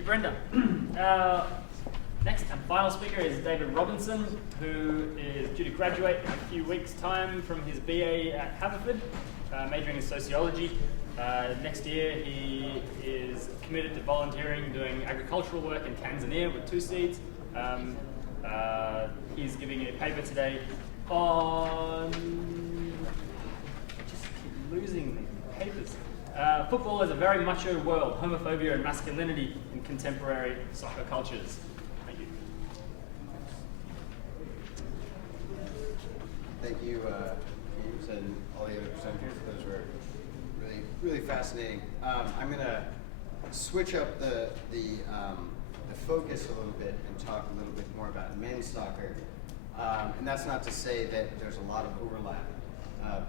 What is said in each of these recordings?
you, Brenda. Our next and final speaker is David Robinson, who is due to graduate in a few weeks' time from his BA at Haverford, majoring in sociology. Next year, he is committed to volunteering, doing agricultural work in Tanzania with 2 seeds. He's giving a paper today on... I just keep losing the papers. Football is a very macho world, homophobia and masculinity in contemporary soccer cultures. Thank you. Thank you, James, and all the other presenters. Those were really fascinating. I'm going to switch up the focus a little bit and talk a little bit more about men's soccer. And that's not to say that there's a lot of overlap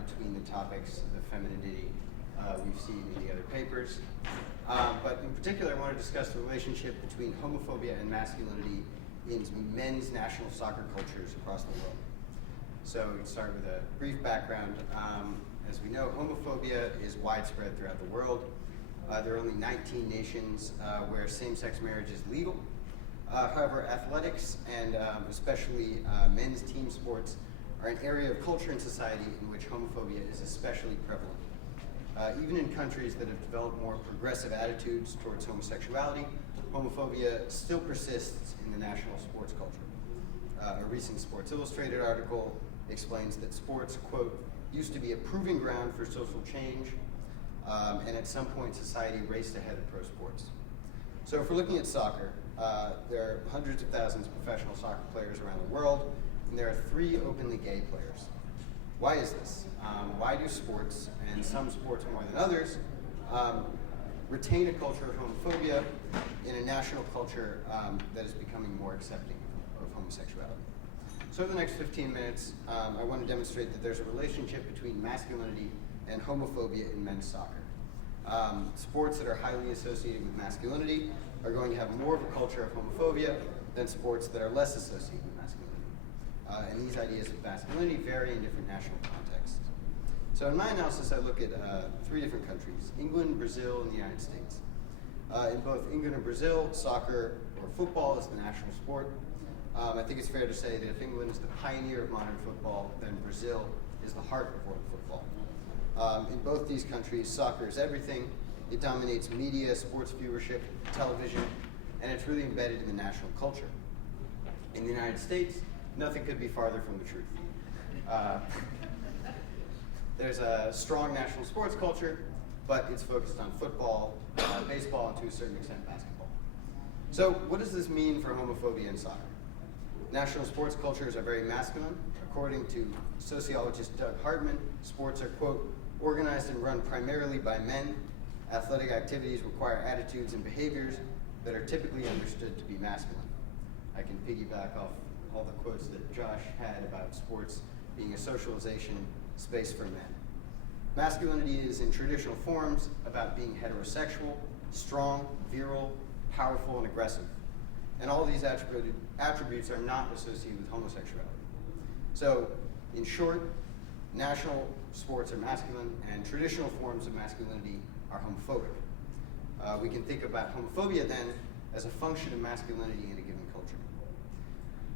between the topics of femininity we've seen in the other papers. But in particular, I want to discuss the relationship between homophobia and masculinity in men's national soccer cultures across the world. So we can start with a brief background. As we know, homophobia is widespread throughout the world. There are only 19 nations where same-sex marriage is legal. However, athletics and especially men's team sports are an area of culture and society in which homophobia is especially prevalent. Even in countries that have developed more progressive attitudes towards homosexuality, homophobia still persists in the national sports culture. A recent Sports Illustrated article explains that sports, quote, used to be a proving ground for social change, and at some point society raced ahead of pro sports. So if we're looking at soccer, there are hundreds of thousands of professional soccer players around the world, and there are 3 openly gay players. Why is this? Why do sports, and some sports more than others, retain a culture of homophobia in a national culture that is becoming more accepting of homosexuality? So over the next 15 minutes, I want to demonstrate that there's a relationship between masculinity and homophobia in men's soccer. Sports that are highly associated with masculinity are going to have more of a culture of homophobia than sports that are less associated with masculinity. And these ideas of masculinity vary in different national contexts. So in my analysis, I look at 3 different countries: England, Brazil, and the United States. In both England and Brazil, soccer or football is the national sport. I think it's fair to say that if England is the pioneer of modern football, then Brazil is the heart of world football. In both these countries, soccer is everything. It dominates media, sports viewership, television, and it's really embedded in the national culture. In the United States, nothing could be farther from the truth. There's a strong national sports culture, but it's focused on football, baseball, and to a certain extent basketball. So what does this mean for homophobia in soccer? National sports cultures are very masculine. According to sociologist Doug Hartman, sports are, quote, organized and run primarily by men. Athletic activities require attitudes and behaviors that are typically understood to be masculine. I can piggyback off all the quotes that Josh had about sports being a socialization space for men. Masculinity is in traditional forms about being heterosexual, strong, virile, powerful, and aggressive. And all these attributes are not associated with homosexuality. So, in short, national sports are masculine, and traditional forms of masculinity are homophobic. We can think about homophobia then as a function of masculinity in a given culture.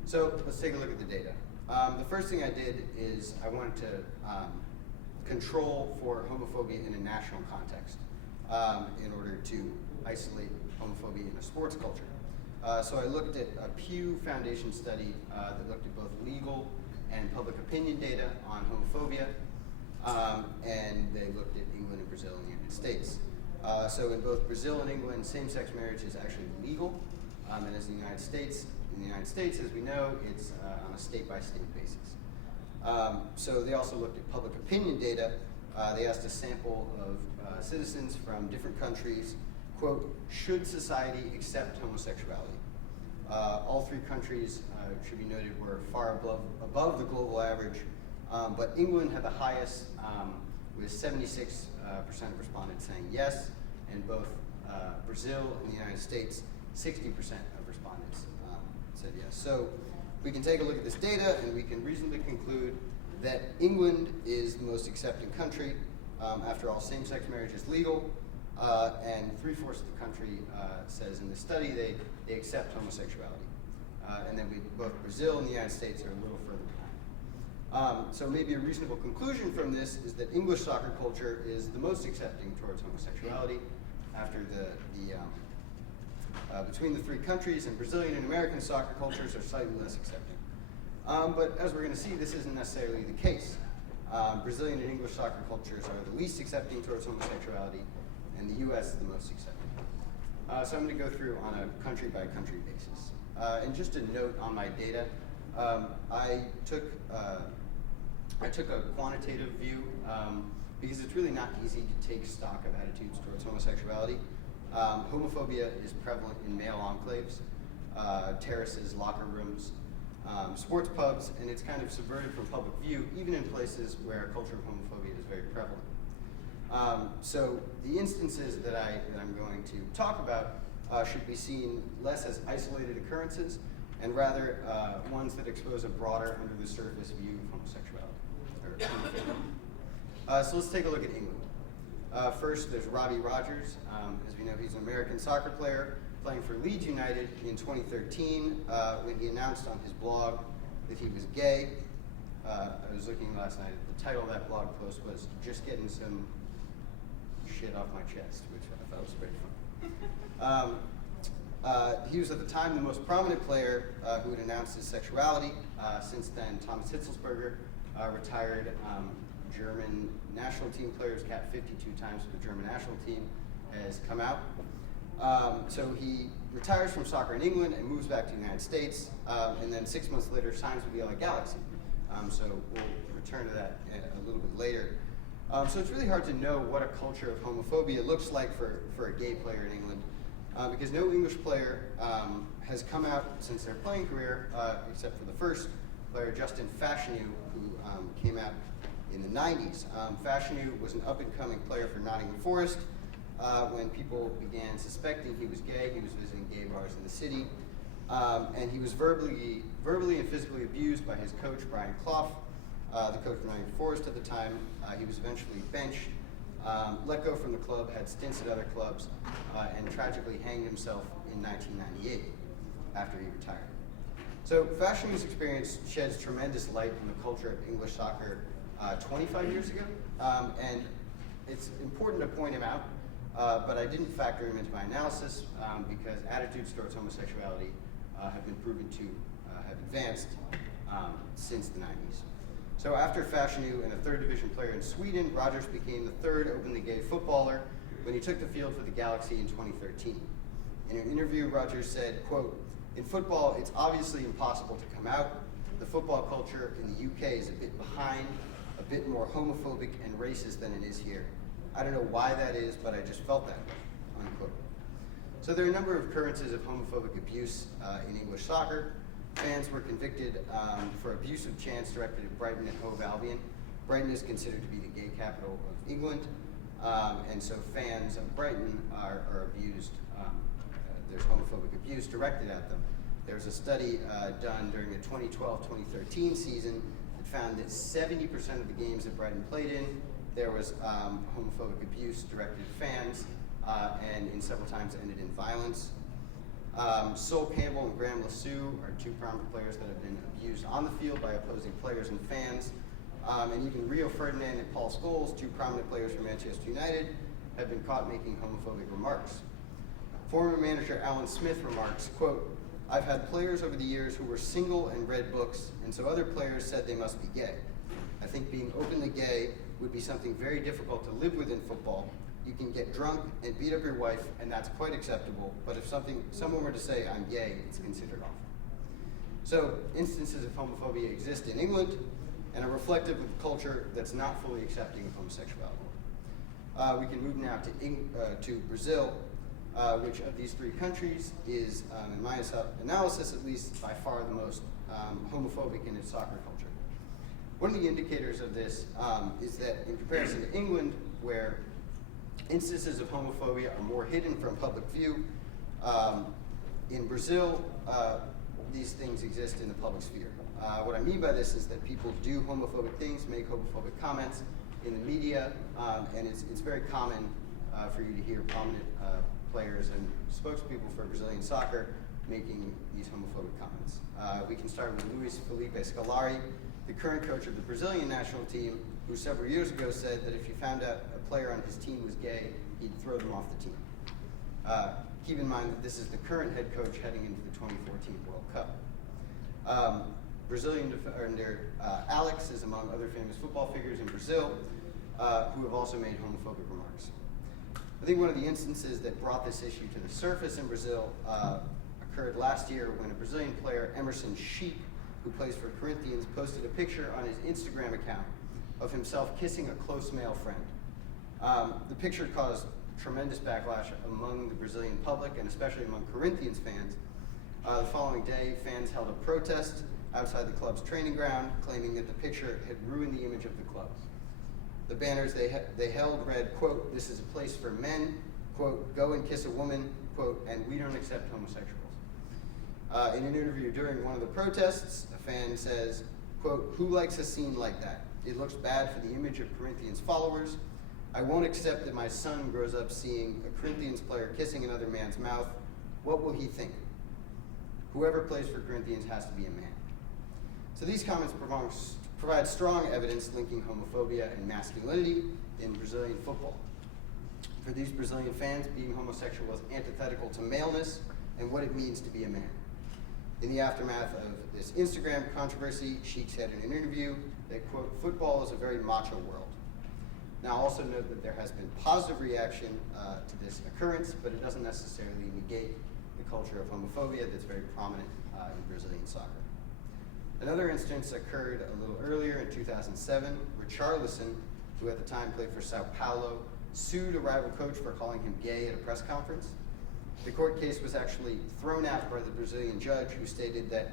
So let's take a look at the data. The first thing I did is I wanted to control for homophobia in a national context in order to isolate homophobia in a sports culture. So I looked at a Pew Foundation study that looked at both legal and public opinion data on homophobia, and they looked at England and Brazil and the United States. So in both Brazil and England, same-sex marriage is actually legal, and as in the United States, as we know, it's on a state-by-state basis. So they also looked at public opinion data. They asked a sample of citizens from different countries, quote, should society accept homosexuality? All 3 countries, should be noted, were far above the global average, but England had the highest, with 76% of respondents saying yes, and both Brazil and the United States, 60% of respondents said yes. So we can take a look at this data, and we can reasonably conclude that England is the most accepting country. After all, same-sex marriage is legal. and 3/4 of the country says in the study they accept homosexuality. And then both Brazil and the United States are a little further behind. So maybe a reasonable conclusion from this is that English soccer culture is the most accepting towards homosexuality after between the three countries, and Brazilian and American soccer cultures are slightly less accepting. But as we're going to see, this isn't necessarily the case. Brazilian and English soccer cultures are the least accepting towards homosexuality, and the US is the most accepting. So I'm going to go through on a country-by-country basis. And just a note on my data, I took a quantitative view because it's really not easy to take stock of attitudes towards homosexuality. Homophobia is prevalent in male enclaves, terraces, locker rooms, sports pubs, and it's kind of subverted from public view, even in places where a culture of homophobia is very prevalent. So the instances that I'm going to talk about should be seen less as isolated occurrences and rather ones that expose a broader, under-the-surface view of homosexuality. So let's take a look at England. First, there's Robbie Rogers. As we know, he's an American soccer player playing for Leeds United in 2013 when he announced on his blog that he was gay. I was looking last night at the title of that blog post was "Just Getting Some Shit Off My Chest," which I thought was pretty fun. He was at the time the most prominent player who had announced his sexuality. Since then, Thomas Hitzelsberger, retired German national team player, who's capped 52 times for the German national team, has come out. So he retires from soccer in England and moves back to the United States, and then 6 months later signs with the LA Galaxy. So we'll return to that a little bit later. So it's really hard to know what a culture of homophobia looks like for a gay player in England, because no English player has come out since their playing career, except for the first player, Justin Fashanu, who came out in the 90s. Fashanu was an up-and-coming player for Nottingham Forest. When people began suspecting he was gay, he was visiting gay bars in the city, and he was verbally and physically abused by his coach, Brian Clough, the coach for Nottingham Forest at the time. He was eventually benched, let go from the club, had stints at other clubs, and tragically hanged himself in 1998 after he retired. So Fashanu's experience sheds tremendous light on the culture of English soccer 25 years ago, and it's important to point him out, but I didn't factor him into my analysis because attitudes towards homosexuality have been proven to have advanced since the 90s. So after Fashanu and a third division player in Sweden, Rogers became the third openly gay footballer when he took the field for the Galaxy in 2013. In an interview, Rogers said, quote, "In football, it's obviously impossible to come out. The football culture in the UK is a bit behind, a bit more homophobic and racist than it is here. I don't know why that is, but I just felt that way," unquote. So there are a number of occurrences of homophobic abuse in English soccer. Fans were convicted for abusive chants directed at Brighton and Hove Albion. Brighton is considered to be the gay capital of England, and so fans of Brighton are abused. There's homophobic abuse directed at them. There was a study done during the 2012-2013 season that found that 70% of the games that Brighton played in, there was homophobic abuse directed at fans, and in several times ended in violence. Sol Campbell and Graham Lassou are two prominent players that have been abused on the field by opposing players and fans. And even Rio Ferdinand and Paul Scholes, two prominent players from Manchester United, have been caught making homophobic remarks. Former manager Alan Smith remarks, quote, "I've had players over the years who were single and read books, and so other players said they must be gay. I think being openly gay would be something very difficult to live with in football. You can get drunk and beat up your wife, and that's quite acceptable, but if someone were to say I'm gay, it's considered awful." So instances of homophobia exist in England and are reflective of a culture that's not fully accepting of homosexuality. We can move now to Brazil, which of these three countries is, in my analysis at least, by far the most homophobic in its soccer culture. One of the indicators of this is that in comparison to England, where instances of homophobia are more hidden from public view, in Brazil, these things exist in the public sphere. What I mean by this is that people do homophobic things, make homophobic comments in the media, and it's very common for you to hear prominent players and spokespeople for Brazilian soccer making these homophobic comments. We can start with Luis Felipe Scolari, the current coach of the Brazilian national team, who several years ago said that if you found out a player on his team was gay, he'd throw them off the team. Keep in mind that this is the current head coach heading into the 2014 World Cup. Brazilian defender Alex is among other famous football figures in Brazil who have also made homophobic remarks. I think one of the instances that brought this issue to the surface in Brazil occurred last year when a Brazilian player, Emerson Sheep, who plays for Corinthians, posted a picture on his Instagram account of himself kissing a close male friend. The picture caused tremendous backlash among the Brazilian public and especially among Corinthians fans. The following day, fans held a protest outside the club's training ground, claiming that the picture had ruined the image of the club. The banners they held read, quote, "This is a place for men," quote, "Go and kiss a woman," quote, "and we don't accept homosexuals." In an interview during one of the protests, a fan says, quote, "Who likes a scene like that? It looks bad for the image of Corinthians followers. I won't accept that my son grows up seeing a Corinthians player kissing another man's mouth. What will he think? Whoever plays for Corinthians has to be a man." So these comments provide strong evidence linking homophobia and masculinity in Brazilian football. For these Brazilian fans, being homosexual was antithetical to maleness and what it means to be a man. In the aftermath of this Instagram controversy, Sheik said in an interview that, quote, "Football is a very macho world." Now also note that there has been positive reaction to this occurrence, but it doesn't necessarily negate the culture of homophobia that's very prominent in Brazilian soccer. Another instance occurred a little earlier in 2007. Richarlison, who at the time played for Sao Paulo, sued a rival coach for calling him gay at a press conference. The court case was actually thrown out by the Brazilian judge, who stated that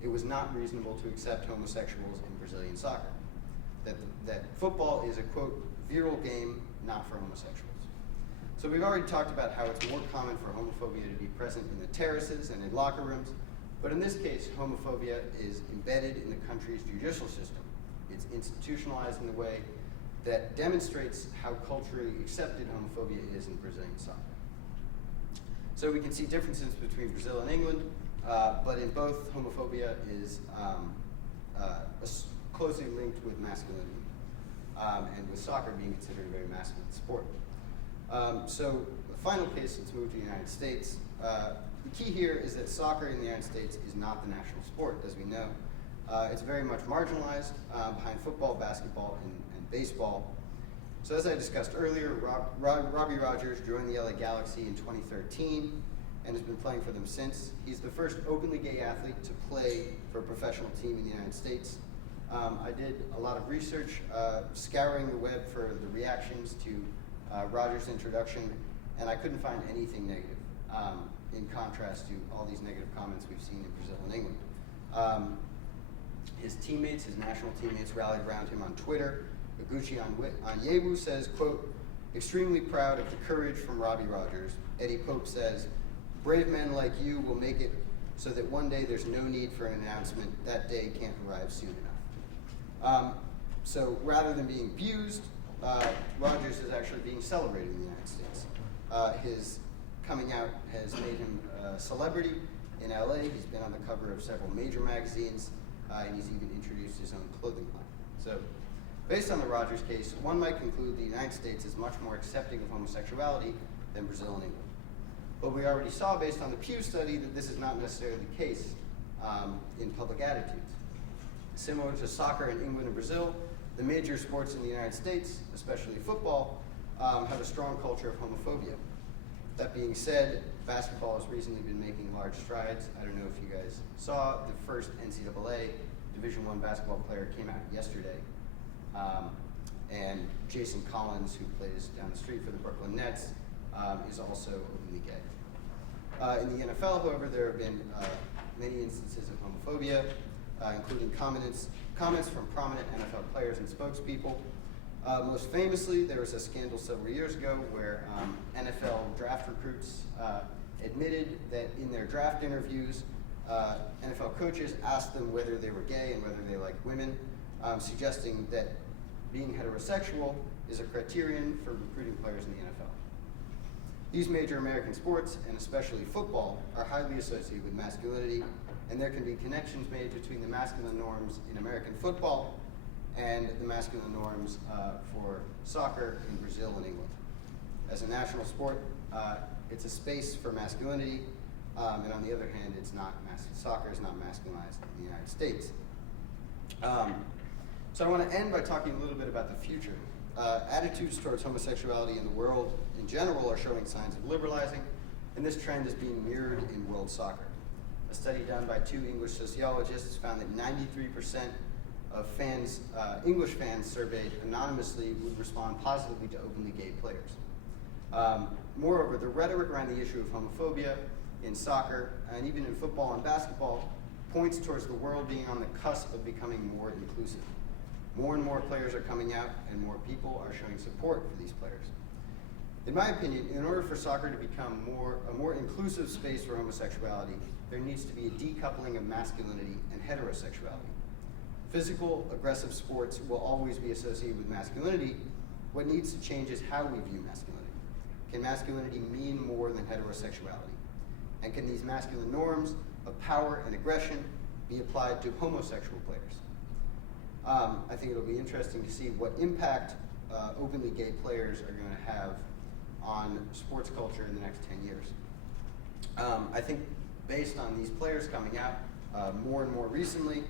it was not reasonable to accept homosexuals in Brazilian soccer. That football is a, quote, virile game, not for homosexuals. So we've already talked about how it's more common for homophobia to be present in the terraces and in locker rooms, but in this case, homophobia is embedded in the country's judicial system. It's institutionalized in a way that demonstrates how culturally accepted homophobia is in Brazilian soccer. So we can see differences between Brazil and England, but in both, homophobia is closely linked with masculinity, and with soccer being considered a very masculine sport. So the final case, let's move to the United States. The key here is that soccer in the United States is not the national sport, as we know. It's very much marginalized behind football, basketball, and baseball. So as I discussed earlier, Robbie Rogers joined the LA Galaxy in 2013 and has been playing for them since. He's the first openly gay athlete to play for a professional team in the United States. I did a lot of research scouring the web for the reactions to Rogers' introduction, and I couldn't find anything negative, in contrast to all these negative comments we've seen in Brazil and England. His teammates, his national teammates, rallied around him on Twitter. Iguchi Onyewu says, quote, "Extremely proud of the courage from Robbie Rogers." Eddie Pope says, "Brave men like you will make it so that one day there's no need for an announcement. That day can't arrive soon enough." So rather than being abused, Rogers is actually being celebrated in the United States. His coming out has made him a celebrity in LA. He's been on the cover of several major magazines, and he's even introduced his own clothing line. So based on the Rogers case, one might conclude the United States is much more accepting of homosexuality than Brazil and England. But we already saw, based on the Pew study, that this is not necessarily the case in public attitudes. Similar to soccer in England and Brazil, the major sports in the United States, especially football, have a strong culture of homophobia. That being said, basketball has recently been making large strides. I don't know if you guys saw, the first NCAA Division I basketball player came out yesterday. And Jason Collins, who plays down the street for the Brooklyn Nets, is also openly gay. In the NFL, however, there have been many instances of homophobia, including comments from prominent NFL players and spokespeople. Most famously, there was a scandal several years ago where NFL draft recruits admitted that in their draft interviews, NFL coaches asked them whether they were gay and whether they liked women, suggesting that being heterosexual is a criterion for recruiting players in the NFL. These major American sports, and especially football, are highly associated with masculinity, and there can be connections made between the masculine norms in American football and the masculine norms for soccer in Brazil and England. As a national sport, it's a space for masculinity, and on the other hand, soccer is not masculinized in the United States. So I want to end by talking a little bit about the future. Attitudes towards homosexuality in the world in general are showing signs of liberalizing, and this trend is being mirrored in world soccer. A study done by 2 English sociologists found that 93% of English fans surveyed anonymously would respond positively to openly gay players. Moreover, the rhetoric around the issue of homophobia in soccer, and even in football and basketball, points towards the world being on the cusp of becoming more inclusive. More and more players are coming out, and more people are showing support for these players. In my opinion, in order for soccer to become a more inclusive space for homosexuality, there needs to be a decoupling of masculinity and heterosexuality. Physical, aggressive sports will always be associated with masculinity. What needs to change is how we view masculinity. Can masculinity mean more than heterosexuality? And can these masculine norms of power and aggression be applied to homosexual players? I think it'll be interesting to see what impact openly gay players are going to have on sports culture in the next 10 years. I think based on these players coming out more and more recently,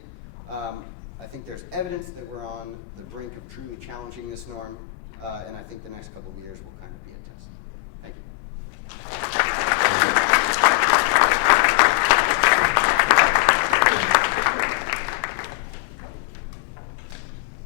I think there's evidence that we're on the brink of truly challenging this norm, and I think the next couple of years will kind of be a test.